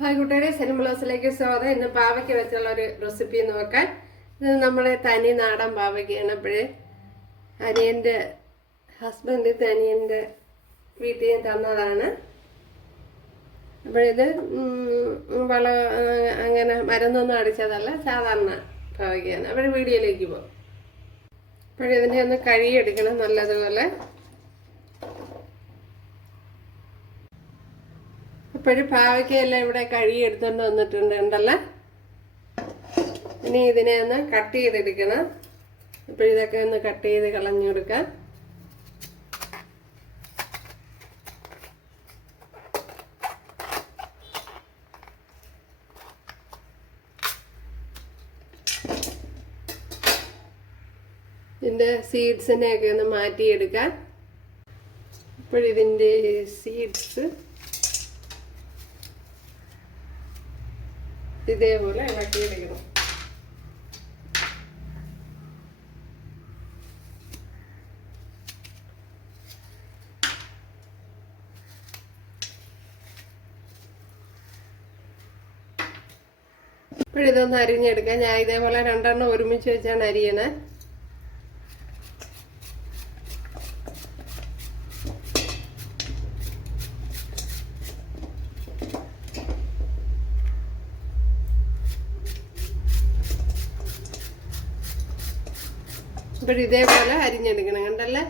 Hi കൂട്ടുകാരെ, സിനിമലോസിലേക്ക് സ്വാഗതം. ഇന്ന് പാവയ്ക്ക് വെച്ചുള്ള ഒരു റെസിപ്പി നോക്കാൻ. ഇത് നമ്മുടെ തനി നാടൻ പാവയ്ക്കാണ്. അനിയൻ്റെ ഹസ്ബൻഡ് അനിയൻ്റെ വീട്ടിൽ തന്നതാണ്. അപ്പോഴിത് അങ്ങനെ മരുന്നൊന്നും അടിച്ചതല്ല, സാധാരണ പാവയ്ക്കാണ്. വീഡിയോയിലേക്ക് പോകും. ഇതിനെ ഒന്ന് കഴുകിയെടുക്കണം നല്ലതുപോലെ. പാവയ്ക്കയെല്ലാം ഇവിടെ കഴുകി എടുത്തുകൊണ്ട് വന്നിട്ടുണ്ടല്ലോ. ഇനി ഇതിനെ ഒന്ന് കട്ട് ചെയ്തെടുക്കണം. ഇതൊക്കെ ഒന്ന് കട്ട് ചെയ്ത് കളഞ്ഞു കൊടുക്കാം. ഇതിൻ്റെ സീഡ്സിനെയൊക്കെ ഒന്ന് മാറ്റിയെടുക്കാം. ഇതിൻ്റെ സീഡ്സ് ഇതേപോലെ ഇളക്കിയെടുക്കണം. ഇതൊന്ന് അരിഞ്ഞെടുക്കാം. ഞാൻ ഇതേപോലെ രണ്ടെണ്ണം ഒരുമിച്ച് വെച്ചാണ് അരിയണേ. ഇതേപോലെ അരിഞ്ഞെടുക്കണം. കണ്ടല്ലേ,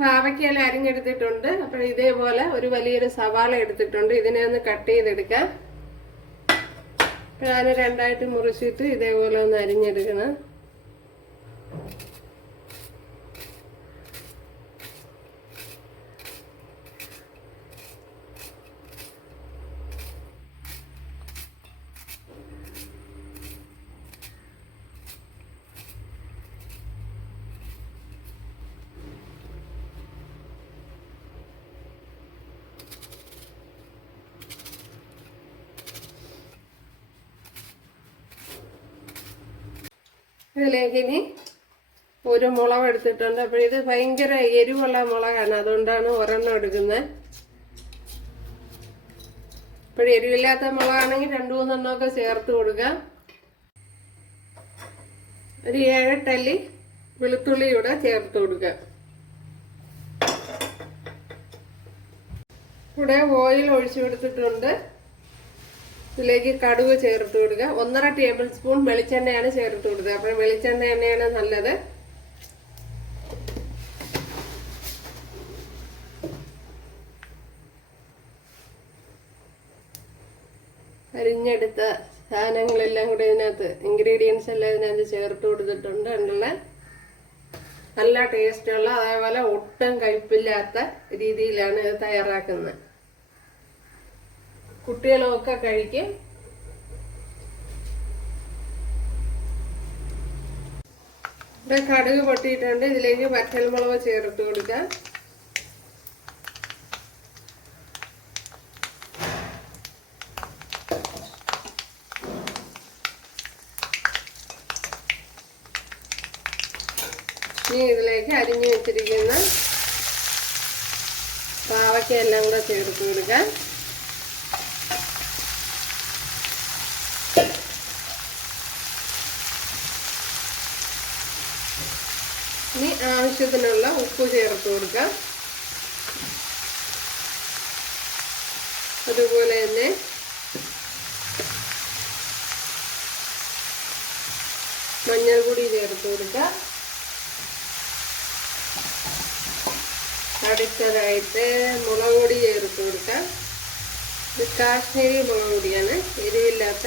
പാവയ്ക്കെല്ലാം അരിഞ്ഞെടുത്തിട്ടുണ്ട്. ഇതേപോലെ ഒരു വലിയൊരു സവാള എടുത്തിട്ടുണ്ട്. ഇതിനെ ഒന്ന് കട്ട് ചെയ്തെടുക്കാം. ഞാൻ രണ്ടായിട്ട് മുറിച്ചിട്ട് ഇതേപോലെ ഒന്ന് അരിഞ്ഞെടുക്കണം. ഇതിലേക്ക് ഇനി ഒരു മുളക് എടുത്തിട്ടുണ്ട്. ഇത് ഭയങ്കര എരിവുള്ള മുളകാണ്, അതുകൊണ്ടാണ് ഒരെണ്ണം എടുക്കുന്നത്. എരിവില്ലാത്ത മുളകാണെങ്കിൽ 2-3 ചേർത്ത് കൊടുക്കാം. ഒരു 7 അല്ലി വെളുത്തുള്ളി കൂടെ ചേർത്ത് കൊടുക്കാം. ഇവിടെ ഓയിൽ ഒഴിച്ചു കൊടുത്തിട്ടുണ്ട്. ഇതിലേക്ക് കടുക് ചേർത്ത് കൊടുക്കുക. 1.5 ടേബിൾ സ്പൂൺ വെളിച്ചെണ്ണയാണ് ചേർത്ത് കൊടുക്കുക. വെളിച്ചെണ്ണ എണ്ണയാണ് നല്ലത്. അരിഞ്ഞെടുത്ത സാധനങ്ങളെല്ലാം കൂടെ ഇതിനകത്ത്, ഇൻഗ്രീഡിയൻസ് എല്ലാം ഇതിനകത്ത് ചേർത്ത് കൊടുത്തിട്ടുണ്ട്. നല്ല ടേസ്റ്റുള്ള, അതേപോലെ ഒട്ടും കയ്പില്ലാത്ത രീതിയിലാണ് ഇത് തയ്യാറാക്കുന്നത്. കുട്ടികളൊക്കെ കഴിക്കും. ഇവിടെ കടുക് പൊട്ടിയിട്ടുണ്ട്. ഇതിലേക്ക് വറ്റൽമുളക് ചേർത്ത് കൊടുക്കാം. ഇനി ഇതിലേക്ക് അരിഞ്ഞു വെച്ചിരിക്കുന്ന പാവയ്ക്കെല്ലാം കൂടെ ചേർത്ത് കൊടുക്കാം. ഇനി ആവശ്യത്തിനുള്ള ഉപ്പ് ചേർത്ത് കൊടുക്കാം. അതുപോലെ തന്നെ മഞ്ഞൾപ്പൊടി ചേർത്ത് കൊടുക്കാം. അടുത്തതായിട്ട് മുളക് പൊടി ചേർത്ത് കൊടുക്കാം. ഇത് കാശ്മീരി മുളക് പൊടിയാണ്, എരിവില്ലാത്ത.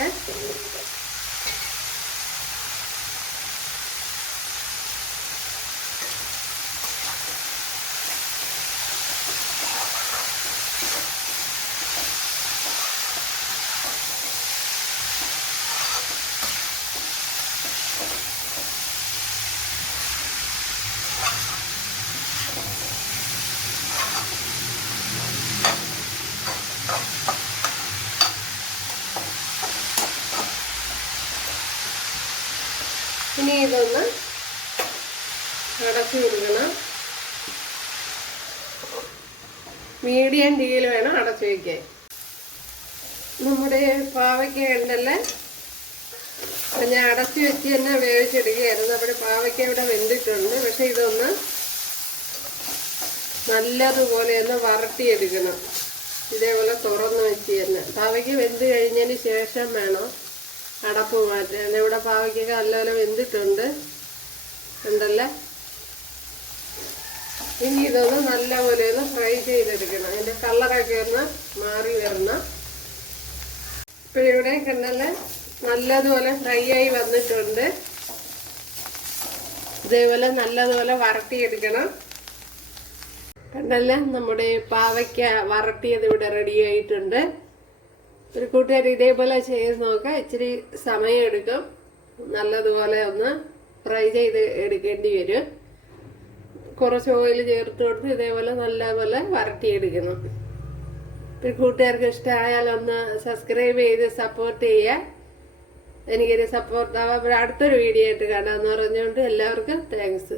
ഇനി ഇതൊന്ന് അടച്ചു കൊടുക്കണം. മീഡിയം തീയിൽ വേണം അടച്ചു വയ്ക്കാൻ. നമ്മുടെ പാവയ്ക്ക ഉണ്ടല്ലേ, ഞാൻ അടച്ചു വെച്ച് തന്നെ വേവിച്ചെടുക്കുകയായിരുന്നു. നമ്മുടെ പാവയ്ക്ക ഇവിടെ വെന്തിട്ടുണ്ട്. പക്ഷെ ഇതൊന്ന് നല്ലതുപോലെ ഒന്ന് വരട്ടിയെടുക്കണം. ഇതേപോലെ തുറന്ന് വെച്ച് തന്നെ പാവയ്ക്ക വെന്ത് കഴിഞ്ഞതിന് ശേഷം വേണം അടപ്പ് മാറ്റാൻ. ഇവിടെ പാവയ്ക്കൊക്കെ നല്ലപോലെ വെന്തിട്ടുണ്ട് ഉണ്ടല്ലേ. ഇനി ഇതൊന്ന് നല്ലപോലെ ഒന്ന് ഫ്രൈ ചെയ്തെടുക്കണം. അതിൻ്റെ കളറൊക്കെ ഒന്ന് മാറി വരണം. ഇപ്പോഴിവിടെ കണ്ടല്ലേ നല്ലതുപോലെ ഫ്രൈ ആയി വന്നിട്ടുണ്ട്. ഇതേപോലെ നല്ലതുപോലെ വരട്ടിയെടുക്കണം. കണ്ടല്ലേ നമ്മുടെ പാവയ്ക്ക വരട്ടിയത് ഇവിടെ റെഡി ആയിട്ടുണ്ട്. ഒരു കൂട്ടുകാർ ഇതേപോലെ ചെയ്ത് നോക്കാം. ഇച്ചിരി സമയം എടുക്കും. നല്ലതുപോലെ ഒന്ന് ഫ്രൈ ചെയ്ത് എടുക്കേണ്ടി വരും. കുറച്ച് ഓയിൽ ചേർത്ത് കൊടുത്ത് ഇതേപോലെ നല്ലപോലെ വരട്ടിയെടുക്കണം. ഒരു കൂട്ടുകാർക്ക് ഇഷ്ടമായാൽ ഒന്ന് സബ്സ്ക്രൈബ് ചെയ്ത് സപ്പോർട്ട് ചെയ്യുക. എനിക്കൊരു സപ്പോർട്ട് ആവാൻ അടുത്തൊരു വീഡിയോ ആയിട്ട് കാണാമെന്ന് പറഞ്ഞുകൊണ്ട് എല്ലാവർക്കും താങ്ക്സ്.